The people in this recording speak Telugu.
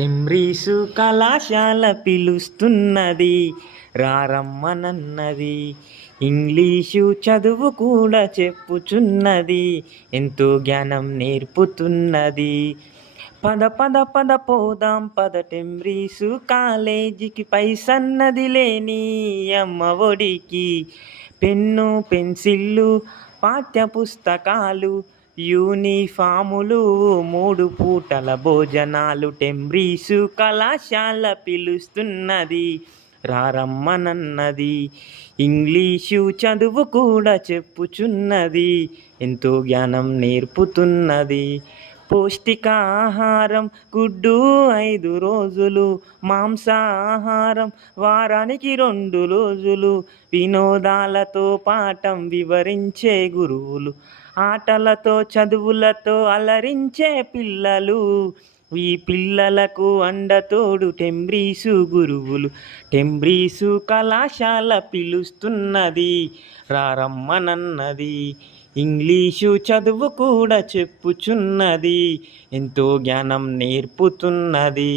టెంబ్రీసు కళాశాల పిలుస్తున్నది, రారమ్మనన్నది. ఇంగ్లీషు చదువు కూడా చెప్పుచున్నది, ఎంతో జ్ఞానం నేర్పుతున్నది. పద పద పద పోదాం పద టెంబ్రీసు కాలేజీకి, పైసన్నది లేని అమ్మ ఒడికి. పెన్ను పెన్సిళ్ళు పాఠ్య పుస్తకాలు యూనిఫాములు 3 పూటల భోజనాలు. టెంబ్రీసు కళాశాల పిలుస్తున్నది, రారమ్మనన్నది. ఇంగ్లీషు చదువు కూడా చెప్పుచున్నది, ఎంతో జ్ఞానం నేర్పుతున్నది. పౌష్టికాహారం గుడ్డు 5 రోజులు, మాంసాహారం వారానికి 2 రోజులు. వినోదాలతో పాఠం వివరించే గురువులు, ఆటలతో చదువులతో అలరించే పిల్లలు. ఈ పిల్లలకు అండతోడు టెంబ్రీసు గురువులు. టెంబ్రీసు కళాశాల పిలుస్తున్నది, రారమ్మనన్నది. ఇంగ్లీషు చదువు కూడా చెప్పుచున్నది, ఎంతో జ్ఞానం నేర్పుతున్నది.